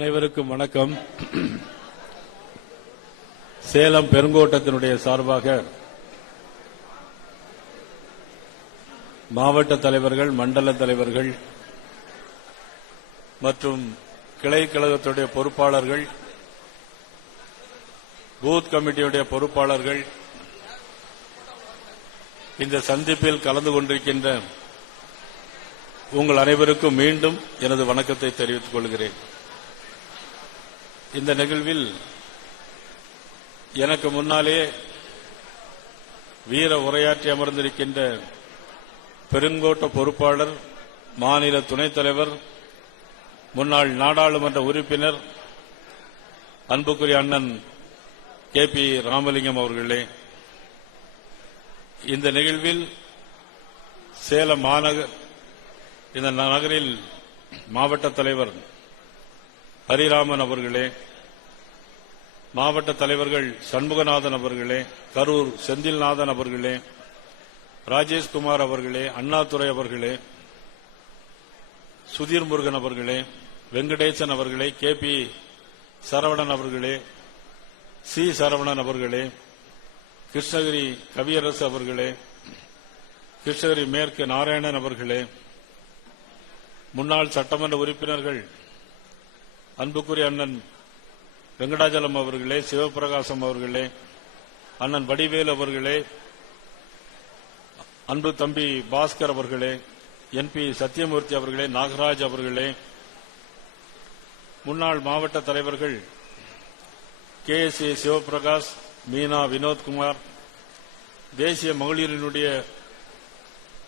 அனைவருக்கும் வணக்கம். சேலம் பெருங்கோட்டத்தினுடைய சார்பாக மாவட்ட தலைவர்கள் மண்டல தலைவர்கள் மற்றும் கிளை கழகத்துடைய பொறுப்பாளர்கள் பூத் கமிட்டியுடைய பொறுப்பாளர்கள் இந்த சந்திப்பில் கலந்து கொண்டிருக்கின்ற உங்கள் அனைவருக்கும் மீண்டும் எனது வணக்கத்தை தெரிவித்துக் கொள்கிறேன். இந்த நிகழ்வில் எனக்கு முன்னாலே வீர உரையாற்றி அமர்ந்திருக்கின்ற பெருங்கோட்ட பொறுப்பாளர் மாநில துணைத் தலைவர் முன்னாள் நாடாளுமன்ற உறுப்பினர் அன்புக்குரிய அண்ணன் கே பி ராமலிங்கம் அவர்களே இந்த நிகழ்வில் சேலம் மாநகர் இந்த நகரில் மாவட்ட தலைவர் ஹரிராமன் அவர்களே மாவட்ட தலைவர்கள் சண்முகநாதன் அவர்களே கரூர் செந்தில்நாதன் அவர்களே ராஜேஷ்குமார் அவர்களே அண்ணாதுரை அவர்களே சுதீர் முருகன் அவர்களே வெங்கடேசன் அவர்களே கே பி சரவணன் அவர்களே சி சரவணன் அவர்களே கிருஷ்ணகிரி கவியரசு அவர்களே கிருஷ்ணகிரி மேற்கு நாராயணன் அவர்களே முன்னாள் சட்டமன்ற உறுப்பினர்கள் அன்புக்குரிய அண்ணன் வெங்கடாச்சலம் அவர்களே சிவபிரகாசம் அவர்களே அண்ணன் வடிவேல் அவர்களே அன்பு தம்பி பாஸ்கர் அவர்களே என் பி சத்யமூர்த்தி அவர்களே நாகராஜ் அவர்களே முன்னாள் மாவட்ட தலைவர்கள் K S A Sivaprakash Meena Vinothkumar தேசிய மகளிரினுடைய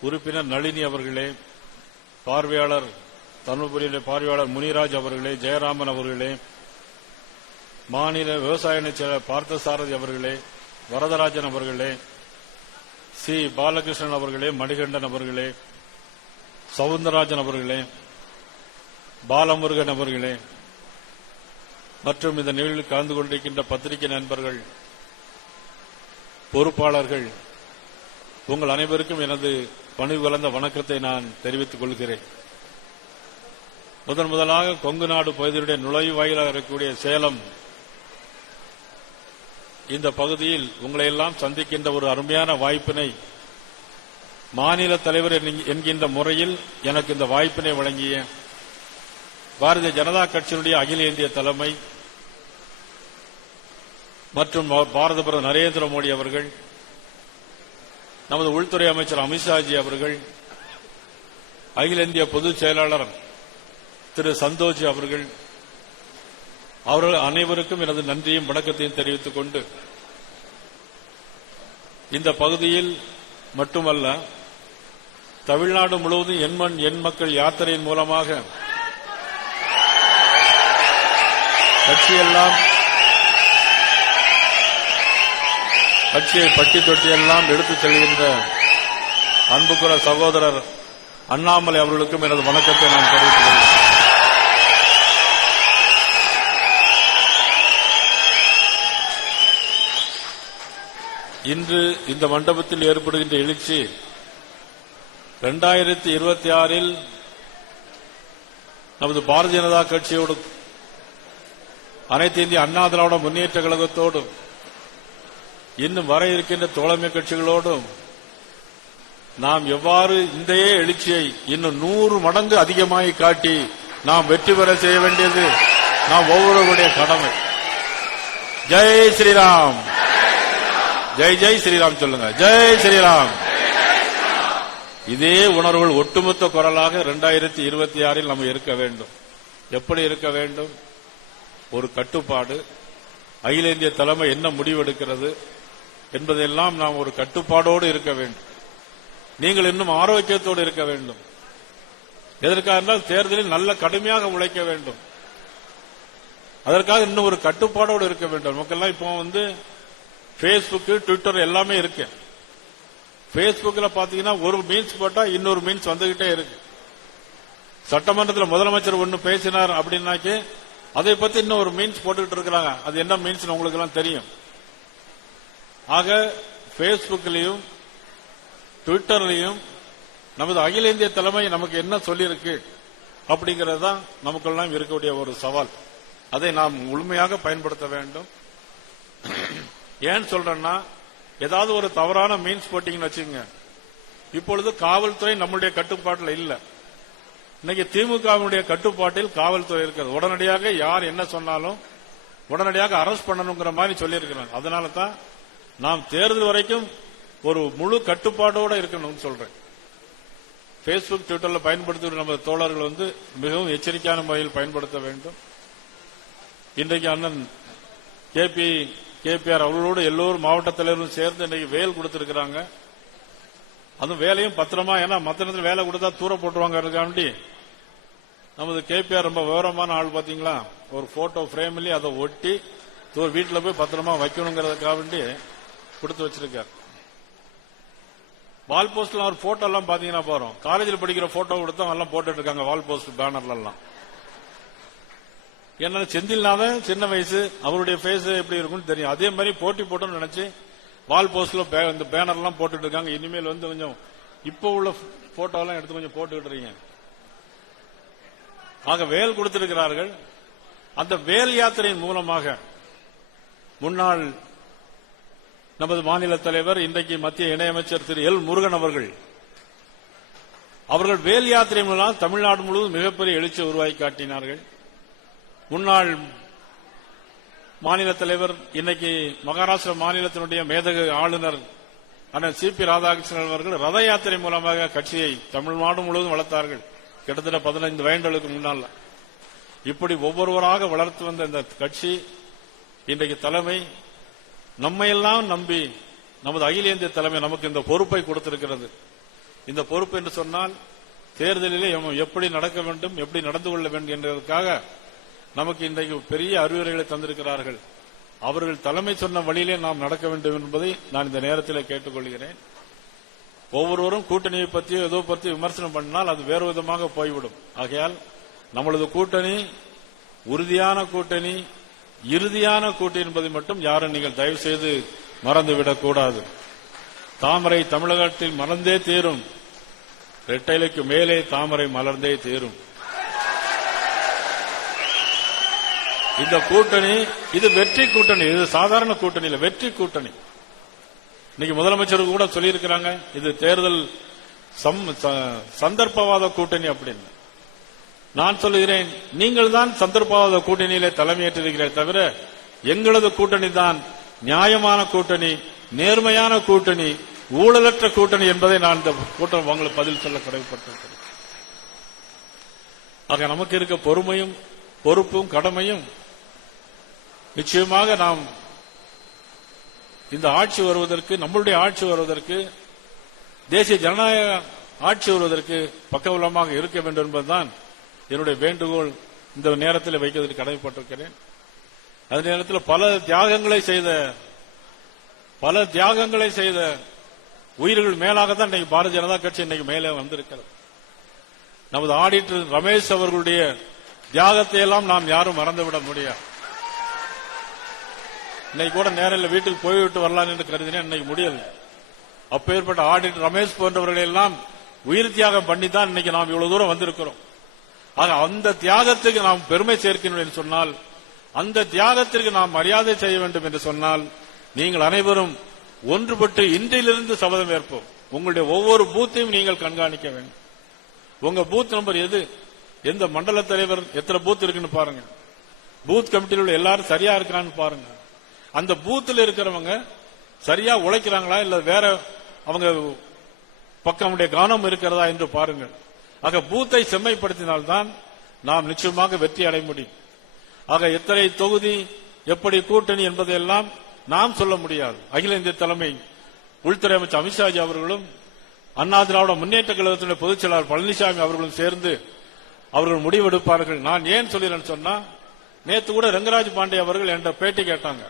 உறுப்பினர் நளினி அவர்களே பார்வையாளர் தருமபுரியிலே பார்வையாளர் முனிராஜ் அவர்களே ஜெயராமன் அவர்களே மாநில விவசாய அமைச்சர் பார்த்தசாரதி அவர்களே வரதராஜன் அவர்களே சி. பாலகிருஷ்ணன் அவர்களே மணிகண்டன் அவர்களே சவுந்தரராஜன் அவர்களே பாலமுருகன் அவர்களே மற்றும் இந்த நிகழ்வில் கலந்து கொண்டிருக்கின்ற பத்திரிகை நண்பர்கள் பொறுப்பாளர்கள் உங்கள் அனைவருக்கும் எனது பணிவு கலந்த வணக்கத்தை நான் தெரிவித்துக் கொள்கிறேன். முதன் முதலாக கொங்கு நாடு பகுதியுடைய நுழைவாயிலாக இருக்கக்கூடிய சேலம் இந்த பகுதியில் உங்களை எல்லாம் சந்திக்கின்ற ஒரு அருமையான வாய்ப்பினை மாநில தலைவர் என்கின்ற முறையில் எனக்கு இந்த வாய்ப்பினை வழங்கிய பாரதிய ஜனதா கட்சியினுடைய அகில இந்திய தலைமை மற்றும் பாரத பிரதமர் நரேந்திர மோடி அவர்கள் நமது உள்துறை அமைச்சர் அமித்ஷாஜி அவர்கள் அகில இந்திய பொதுச் செயலாளர் திரு சந்தோஷ் அவர்கள் அவர்கள் அனைவருக்கும் எனது நன்றியும் வணக்கத்தையும் தெரிவித்துக் கொண்டு இந்த பகுதியில் மட்டுமல்ல தமிழ்நாடு முழுவதும் எண்மண் எண் மக்கள் யாத்திரையின் மூலமாக கட்சியெல்லாம் கட்சியை பட்டி தொட்டியெல்லாம் எடுத்துச் செல்கின்ற அன்புக்குற சகோதரர் அண்ணாமலை அவர்களுக்கும் எனது வணக்கத்தை நான் தெரிவித்துக் இன்று இந்த மண்டபத்தில் ஏற்படுகின்ற எழுச்சி இரண்டாயிரத்தி இருபத்தி ஆறில் நமது பாரதிய ஜனதா கட்சியோடு அனைத்து இந்திய அண்ணா திராவிட முன்னேற்ற கழகத்தோடும் இன்னும் வர இருக்கின்ற தோழமை கட்சிகளோடும் நாம் எவ்வாறு இந்த எழுச்சியை இன்னும் நூறு மடங்கு அதிகமாகி காட்டி நாம் வெற்றி பெற செய்ய வேண்டியது நாம் ஒவ்வொருவருடைய கடமை. ஜெய் ஸ்ரீராம்! ஜெய் ஜெய் ஸ்ரீராம் சொல்லுங்க. ஜெய் ஸ்ரீராம். இதே உணர்வுகள் ஒட்டுமொத்த குரலாக இரண்டாயிரத்தி இருபத்தி ஆறில் நம்ம இருக்க வேண்டும். எப்படி இருக்க வேண்டும்? ஒரு கட்டுப்பாடு. அகில இந்திய தலைமை என்ன முடிவெடுக்கிறது என்பதெல்லாம் நாம் ஒரு கட்டுப்பாடோடு இருக்க வேண்டும். நீங்கள் இன்னும் ஆரோக்கியத்தோடு இருக்க வேண்டும். எதற்காக என்றால் தேர்தலில் நல்ல கடுமையாக உழைக்க வேண்டும். அதற்காக இன்னும் ஒரு கட்டுப்பாடோடு இருக்க வேண்டும். நமக்கெல்லாம் இப்போ வந்து பேஸ்புக் ட்விட்டர் எல்லாமே இருக்கு. பேஸ்புக்ல பாத்தீங்கன்னா ஒரு மீன்ஸ் போட்டா இன்னொரு மீன்ஸ் வந்துகிட்டே இருக்கு. சட்டமன்றத்தில் முதலமைச்சர் ஒன்று பேசினார் அப்படின்னாக்கே அதை பத்தி இன்னும் ஒரு மீன்ஸ் போட்டுக்கிட்டு இருக்கிறாங்க. அது என்ன மீன்ஸ் உங்களுக்கு எல்லாம் தெரியும். ஆக பேஸ்புக்லயும் ட்விட்டர்லயும் நமது அகில இந்திய தலைமை நமக்கு என்ன சொல்லியிருக்கு அப்படிங்கிறது தான் நமக்கெல்லாம் இருக்கக்கூடிய ஒரு சவால். அதை நாம் முழுமையாக பயன்படுத்த வேண்டும். ஏன் சொல்றேன்னா ஏதாவது ஒரு தவறான மீன்ஸ் போட்டீங்கன்னு வச்சுக்கோங்க. இப்பொழுது காவல்துறை நம்முடைய கட்டுப்பாட்டில் இல்லை. இன்னைக்கு திமுகவினுடைய கட்டுப்பாட்டில் காவல்துறை இருக்கிறது. உடனடியாக யார் என்ன சொன்னாலும் உடனடியாக அரெஸ்ட் பண்ணணுங்கிற மாதிரி சொல்லியிருக்கிறாங்க. அதனால தான் நாம் தேர்தல் வரைக்கும் ஒரு முழு கட்டுப்பாடோடு இருக்கணும்னு சொல்றேன். பேஸ்புக் ட்விட்டர்ல பயன்படுத்துகிற நமது தோழர்கள் வந்து மிகவும் எச்சரிக்கையான முறையில் பயன்படுத்த வேண்டும். இன்றைக்கு அண்ணன் கேபி கேபிஆர் அவர்களோடு எல்லோரும் மாவட்ட தலைவரும் சேர்ந்து இன்னைக்கு வேல் கொடுத்திருக்கிறாங்க. அதுவும் வேலையும் பத்திரமா ஏன்னா மத்த நேரத்தில் வேலை கொடுத்தா தூர போட்டுருவாங்க நமது கேபிஆர் ரொம்ப விவரமான ஆள் பாத்தீங்களா? ஒரு போட்டோ ஃப்ரேம்லயே அதை ஒட்டி வீட்டில் போய் பத்திரமா வைக்கணுங்கிறதுக்காக வேண்டி கொடுத்து வச்சிருக்கார். வால் போஸ்ட்ல அவர் போட்டோ எல்லாம் பாத்தீங்கன்னா போறோம் காலேஜில் படிக்கிற போட்டோ கொடுத்தா எல்லாம் போட்டுட்டு இருக்காங்க வால் போஸ்ட் பேனர்ல எல்லாம். என்ன செந்தில்நாதன் சின்ன வயசு அவருடைய ஃபேஸ் எப்படி இருக்கும்னு தெரியும். அதே மாதிரி போட்டி போட்டோம்னு நினைச்சு வால் போஸ்ட்ல பே- இந்த பேனர் எல்லாம் போட்டுட்டு இருக்காங்க. இனிமேல் வந்து கொஞ்சம் இப்போ உள்ள போட்டோலாம் எடுத்து கொஞ்சம் போட்டுக்கிட்டு இருக்கீங்க. ஆக வேல் கொடுத்திருக்கிறார்கள். அந்த வேல் யாத்திரையின் மூலமாக முன்னாள் நமது மாநில தலைவர் இன்றைக்கு மத்திய இணையமைச்சர் திரு எல் முருகன் அவர்கள் அவர்கள் வேல் யாத்திரை மூலம் தமிழ்நாடு முழுவதும் மிகப்பெரிய எழுச்சியை உருவாக்கி காட்டினார்கள். முன்னாள் மாநில தலைவர் இன்னைக்கு மகாராஷ்டிரா மாநிலத்தினுடைய மேதகு ஆளுநர் அண்ணன் சி பி ராதாகிருஷ்ணன் அவர்கள் ரத யாத்திரை மூலமாக கட்சியை தமிழ்நாடு முழுவதும் வளர்த்தார்கள். கிட்டத்தட்ட பதினைந்து வயண்டுகளுக்கு முன்னால். இப்படி ஒவ்வொருவராக வளர்த்து வந்த இந்த கட்சி இன்றைக்கு தலைமை நம்மையெல்லாம் நம்பி நமது அகில இந்திய தலைமை நமக்கு இந்த பொறுப்பை கொடுத்திருக்கிறது. இந்த பொறுப்பு என்று சொன்னால் தேர்தலிலே எப்படி நடக்க வேண்டும் எப்படி நடந்து கொள்ள வேண்டும் என்பதற்காக நமக்கு இன்றைக்கு பெரிய அறிவுரைகளை தந்திருக்கிறார்கள். அவர்கள் தலைமை சொன்ன வழியிலே நாம் நடக்க வேண்டும் என்பதை நான் இந்த நேரத்தில் கேட்டுக்கொள்கிறேன். ஒவ்வொருவரும் கூட்டணியை பற்றியோ ஏதோ பற்றி விமர்சனம் பண்ணால் அது வேறு விதமாக போய்விடும். ஆகையால் நம்மளது கூட்டணி உறுதியான கூட்டணி இறுதியான கூட்டணி என்பதை மட்டும் யாரும் நீங்கள் தயவு செய்து மறந்துவிடக் கூடாது தாமரை தமிழகத்தில் மறந்தே தீரும். ரெட்டைலைக்கு மேலே தாமரை மலர்ந்தே தீரும். இந்த கூட்டணி இது வெற்றி கூட்டணி இது சாதாரண கூட்டணி இல்ல வெற்றி கூட்டணி. இன்னைக்கு முதலமைச்சர் கூட சொல்லியிருக்கிறாங்க இது தேர்தல் சம்- ச- சந்தர்ப்பவாத கூட்டணி அப்படின்னு. நான் சொல்லுகிறேன் நீங்கள் தான் சந்தர்ப்பவாத கூட்டணியிலே தலைமையேற்றிருக்கிறீர்கள் தவிர எங்களது கூட்டணி தான் நியாயமான கூட்டணி நேர்மையான கூட்டணி ஊழலற்ற கூட்டணி என்பதை நான் இந்த கூட்டம் உங்களுக்கு பதில் சொல்ல கடமைப்பட்டிருக்கிறேன். ஆக நமக்கு இருக்க பொறுமையும் பொறுப்பும் கடமையும் நிச்சயமாக நாம் இந்த ஆட்சி வருவதற்கு நம்மளுடைய ஆட்சி வருவதற்கு தேசிய ஜனநாயக ஆட்சி வருவதற்கு பக்கபலமாக இருக்க வேண்டும் என்பதுதான் என்னுடைய வேண்டுகோள் இந்த நேரத்தில் வைக்கிறதுக்கு கடமைப்பட்டிருக்கிறேன். அதே நேரத்தில் பல தியாகங்களை செய்த பல தியாகங்களை செய்த உயிர்கள் மேலாக தான் இன்னைக்கு பாரதிய ஜனதா கட்சி இன்னைக்கு மேலே வந்திருக்கிறது. நமது ஆடிட்டர் ரமேஷ் அவர்களுடைய தியாகத்தை எல்லாம் நாம் யாரும் மறந்துவிட முடியாது. இன்னைக்கு கூட நேரில் வீட்டுக்கு போய்விட்டு வரலாம் என்று கருதினேன். இன்னைக்கு முடியல. அப்பேற்பட்ட ஆடிட் ரமேஷ் போன்றவர்களை எல்லாம் உயிர் தியாகம் பண்ணி தான் இன்னைக்கு நாம் இவ்வளவு தூரம் வந்திருக்கிறோம். ஆக அந்த தியாகத்துக்கு நாம் பெருமை சேர்க்கணும் என்று சொன்னால் அந்த தியாகத்திற்கு நாம் மரியாதை செய்ய வேண்டும் என்று சொன்னால் நீங்கள் அனைவரும் ஒன்றுபட்டு இன்றிலிருந்து சபதம் ஏற்போம். உங்களுடைய ஒவ்வொரு பூத்தையும் நீங்கள் கண்காணிக்க வேண்டும். உங்க பூத் நம்பர் எது? எந்த மண்டல தலைவர் எத்தனை பூத் இருக்குன்னு பாருங்க. பூத் கமிட்டியில் உள்ள எல்லாரும் சரியா இருக்கான்னு பாருங்க. அந்த பூத்தில் இருக்கிறவங்க சரியா உழைக்கிறாங்களா இல்ல வேற அவங்க பக்கமுடைய கவனம் இருக்கிறதா என்று பாருங்கள். ஆக பூத்தை செம்மைப்படுத்தினால்தான் நாம் நிச்சயமாக வெற்றி அடைய முடியும். ஆக எத்தனை தொகுதி எப்படி கூட்டணி என்பதையெல்லாம் நாம் சொல்ல முடியாது. அகில இந்திய தலைமை உள்துறை அமைச்சர் அமித்ஷாஜி அவர்களும் அண்ணா திராவிட முன்னேற்ற கழகத்தினுடைய பொதுச் செயலாளர் பழனிசாமி அவர்களும் சேர்ந்து அவர்கள் முடிவெடுப்பார்கள். நான் ஏன் சொல்லிறேன்னு சொன்னா நேத்து கூட ரங்கராஜ் பாண்டே அவர்கள் என்ற பேட்டி கேட்டாங்க.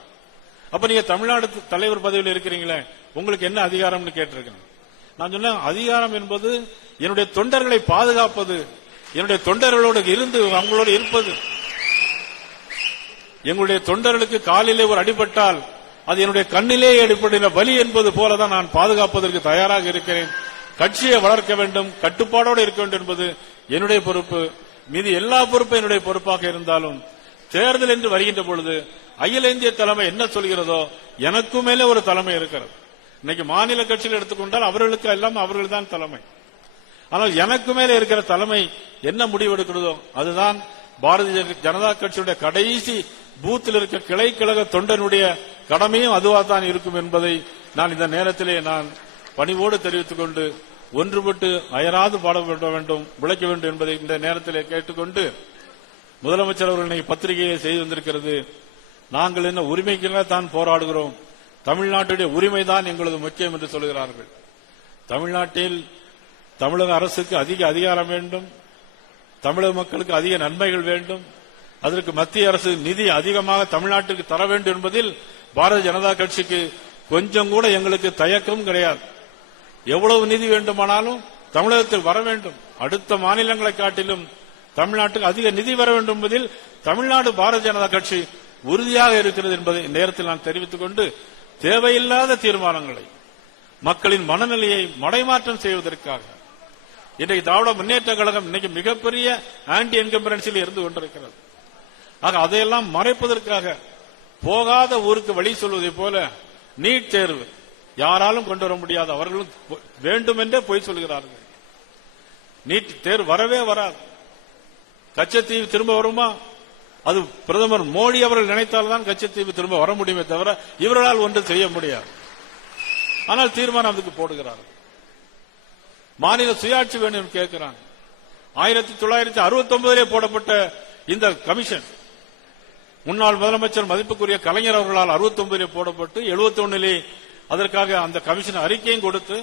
அப்ப நீங்க தமிழ்நாடு தலைவர் பதவியில் இருக்கிறீங்களே உங்களுக்கு என்ன அதிகாரம்னு கேட்டிருக்கேன். நான் சொன்னேன் அதிகாரம் என்பது என்னுடைய தொண்டர்களை பாதுகாப்பது என்னுடைய தொண்டர்களோடு இருந்து அவங்களோடு இருப்பது. எங்களுடைய தொண்டர்களுக்கு காலிலே ஒரு அடிபட்டால் அது என்னுடைய கண்ணிலே அடிப்படையில வலி என்பது போலதான் நான் பாதுகாப்பதற்கு தயாராக இருக்கிறேன். கட்சியை வளர்க்க வேண்டும் கட்டுப்பாடோடு இருக்க வேண்டும் என்பது என்னுடைய பொறுப்பு. மீதி எல்லா பொறுப்பும் என்னுடைய பொறுப்பாக இருந்தாலும் தேர்தல் என்று வருகின்ற பொழுது அகில இந்திய தலைமை என்ன சொல்கிறதோ எனக்கும் மேலே ஒரு தலைமை இருக்கிறது. இன்னைக்கு மாநில கட்சியில் எடுத்துக்கொண்டால் அவர்களுக்கு எல்லாம் அவர்கள் தான் தலைமை. ஆனால் எனக்கு மேலே இருக்கிற தலைமை என்ன முடிவெடுக்கிறதோ அதுதான் பாரதிய ஜனதா கட்சியுடைய கடைசி பூத்தில் இருக்க கிளை கழக தொண்டனுடைய கடமையும் அதுவாக தான் இருக்கும் என்பதை நான் இந்த நேரத்திலே நான் பணிவோடு தெரிவித்துக் கொண்டு ஒன்றுபட்டு அயராது பாடப்பட வேண்டும் உழைக்க வேண்டும் என்பதை இந்த நேரத்திலே கேட்டுக்கொண்டு முதலமைச்சர் அவர்கள் பத்திரிகையை செய்து வந்திருக்கிறது. நாங்கள் என்ன உரிமைக்காக தான் போராடுகிறோம். தமிழ்நாட்டுடைய உரிமை தான் எங்களது முக்கியம் என்று சொல்கிறார்கள். தமிழ்நாட்டில் தமிழக அரசுக்கு அதிக அதிகாரம் வேண்டும். தமிழக மக்களுக்கு அதிக நன்மைகள் வேண்டும். அதற்கு மத்திய அரசு நிதி அதிகமாக தமிழ்நாட்டுக்கு தர வேண்டும் என்பதில் பாரதிய ஜனதா கட்சிக்கு கொஞ்சம் கூட எங்களுக்கு தயக்கம் கிடையாது. எவ்வளவு நிதி வேண்டுமானாலும் தமிழகத்தில் வர வேண்டும். அடுத்த மாநிலங்களை காட்டிலும் தமிழ்நாட்டுக்கு அதிக நிதி வர வேண்டும் என்பதில் தமிழ்நாடு பாரதிய ஜனதா கட்சி உறுதியாக இருக்கிறது என்பதை நேரத்தில் நான் தெரிவித்துக் கொண்டு தேவையில்லாத தீர்மானங்களை மக்களின் மனநிலையை மடைமாற்றம் செய்வதற்காக இன்றைக்கு திராவிட முன்னேற்ற கழகம் இன்னைக்கு மிகப்பெரிய ஆன்டி என்கம்பரன்சில் இருந்து கொண்டிருக்கிறது. ஆக அதையெல்லாம் மறைப்பதற்காக போகாத ஊருக்கு வழி சொல்வதை போல நீட் தேர்வு யாராலும் கொண்டு வர முடியாது. அவர்களும் வேண்டுமென்றே பொய் சொல்கிறார்கள். நீட் தேர்வு வரவே வராது. கச்சத்தீவு திரும்ப வருமா? அது பிரதமர் மோடி அவர்கள் நினைத்தால்தான் கச்சத்தீவு திரும்ப வர முடியுமே தவிர இவர்களால் ஒன்று செய்ய முடியாது. ஆனால் தீர்மானம் அதுக்கு போடுகிறார்கள் மாநில சுயாட்சி வேண்டும் கேட்கிறாங்க ஆயிரத்தி தொள்ளாயிரத்தி அறுபத்தி ஒன்பதிலே போடப்பட்ட இந்த கமிஷன் முன்னாள் முதலமைச்சர் மதிப்புக்குரிய கலைஞர் அவர்களால் அறுபத்தி ஒன்பதிலே போடப்பட்டு எழுபத்தி ஒன்னிலே அதற்காக அந்த கமிஷன் அறிக்கையும் கொடுத்து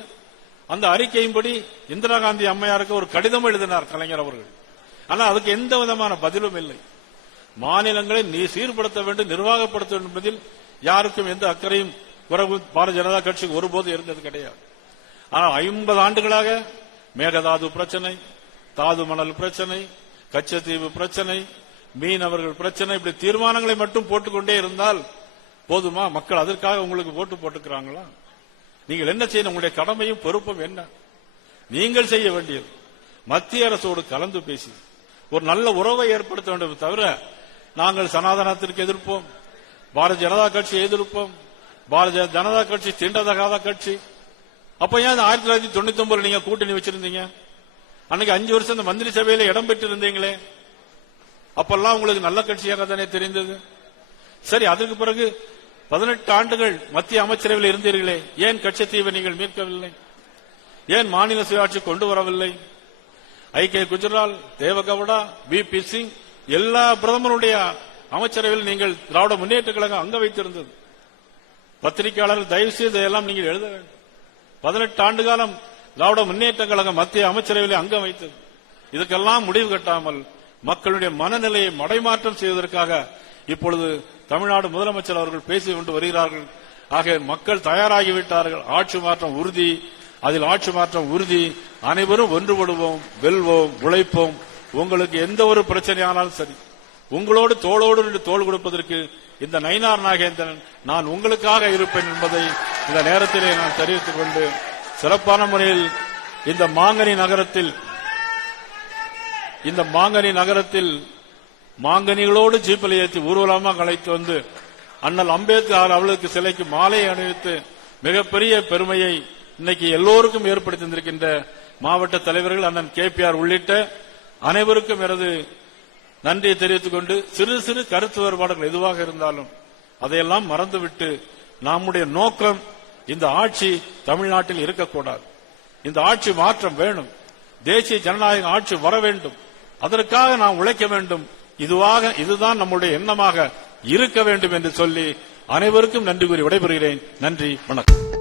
அந்த அறிக்கையின்படி இந்திரா காந்தி அம்மையாருக்கு ஒரு கடிதம் எழுதினார் கலைஞர் அவர்கள். ஆனால் அதுக்கு எந்த விதமான பதிலும் இல்லை. மாநிலங்களை நீ சீர்படுத்த வேண்டும் நிர்வாகப்படுத்த வேண்டும் என்பதில் யாருக்கும் எந்த அக்கறையும் குறைவு பாரதிய ஜனதா கட்சிக்கு ஒருபோதும் இருந்தது கிடையாது. ஆனால் ஐம்பது ஆண்டுகளாக மேகதாது பிரச்சனை தாது மணல் பிரச்சனை கச்சத்தீவு பிரச்சனை மீனவர்கள் பிரச்சனை இப்படி தீர்மானங்களை மட்டும் போட்டுக்கொண்டே இருந்தால் போதுமா? மக்கள் அதற்காக உங்களுக்கு ஓட்டு போட்டுக்கிறாங்களா? நீங்கள் என்ன செய்யணும்? உங்களுடைய கடமையும் பொறுப்பும் என்ன? நீங்கள் செய்ய வேண்டியது மத்திய அரசோடு கலந்து பேசி ஒரு நல்ல உறவை ஏற்படுத்த வேண்டும் தவிர நாங்கள் சனாதனத்திற்கு எதிர்ப்போம். பாரதிய ஜனதா கட்சி எதிர்ப்போம். பாரதிய ஜனதா கட்சி தீண்டதகாத கட்சி. அப்ப ஏன் ஆயிரத்தி தொள்ளாயிரத்தி தொண்ணூத்தி ஒன்பதுல நீங்க கூட்டணி வச்சிருந்தீங்க? அன்னைக்கு அஞ்சு வருஷம் இந்த மந்திரி சபையில இடம் பெற்று இருந்தீங்களே அப்பெல்லாம் உங்களுக்கு நல்ல கட்சியாக தானே தெரிந்தது. சரி அதற்கு பிறகு பதினெட்டு ஆண்டுகள் மத்திய அமைச்சரவையில் இருந்தீர்களே. ஏன் கட்சத்தீவை நீங்கள் மீட்கவில்லை? ஏன் மாநில சுயாட்சி கொண்டு வரவில்லை? I K Gujral Deve Gowda V P Singh எல்லா பிரதமருடைய அமைச்சரவையில் நீங்கள் திராவிட முன்னேற்ற கழகம் அங்க வைத்திருந்தது. பத்திரிகையாளர்கள் தயவு செய்து இதையெல்லாம் நீங்கள் எழுத வேண்டும். பதினெட்டு ஆண்டு காலம் திராவிட முன்னேற்ற கழகம் மத்திய அமைச்சரவையில் அங்கம் வைத்தது. இதுக்கெல்லாம் முடிவு கட்டாமல் மக்களுடைய மனநிலையை மடைமாற்றம் செய்வதற்காக இப்பொழுது தமிழ்நாடு முதலமைச்சர் அவர்கள் பேசிக் கொண்டு வருகிறார்கள். ஆக மக்கள் தயாராகிவிட்டார்கள். ஆட்சி மாற்றம் உறுதி. அதில் ஆட்சி மாற்றம் உறுதி. அனைவரும் ஒன்றுபடுவோம் வெல்வோம் உழைப்போம். உங்களுக்கு எந்த ஒரு பிரச்சனையானாலும் சரி உங்களோடு தோளோடு தோல் கொடுப்பதற்கு இந்த நயினார் நாகேந்திரன் நான் உங்களுக்காக இருப்பேன் என்பதை இந்த நேரத்திலே நான் தெரிவித்துக் கொண்டு சிறப்பான முறையில் இந்த மாங்கனி நகரத்தில் இந்த மாங்கனி நகரத்தில் மாங்கனிகளோடு ஜீப்பில் ஏற்றி ஊர்வலமாக அழைத்து வந்து அண்ணல் அம்பேத்கர் அவளுக்கு சிலைக்கு மாலை அணிவித்து மிகப்பெரிய பெருமையை இன்னைக்கு எல்லோருக்கும் ஏற்படுத்தி இருக்கின்ற மாவட்ட தலைவர்கள் அண்ணன் கே பி ஆர் உள்ளிட்ட அனைவருக்கும் எனது நன்றியை தெரிவித்துக் கொண்டு சிறு சிறு கருத்து வேறுபாடுகள் எதுவாக இருந்தாலும் அதையெல்லாம் மறந்துவிட்டு நம்முடைய நோக்கம் இந்த ஆட்சி தமிழ்நாட்டில் இருக்கக்கூடாது. இந்த ஆட்சி மாற்றம் வேணும். தேசிய ஜனநாயக ஆட்சி வர வேண்டும். அதற்காக நாம் உழைக்க வேண்டும். இதுவாக இதுதான் நம்முடைய எண்ணமாக இருக்க வேண்டும் என்று சொல்லி அனைவருக்கும் நன்றி கூறி விடைபெறுகிறேன். நன்றி வணக்கம்.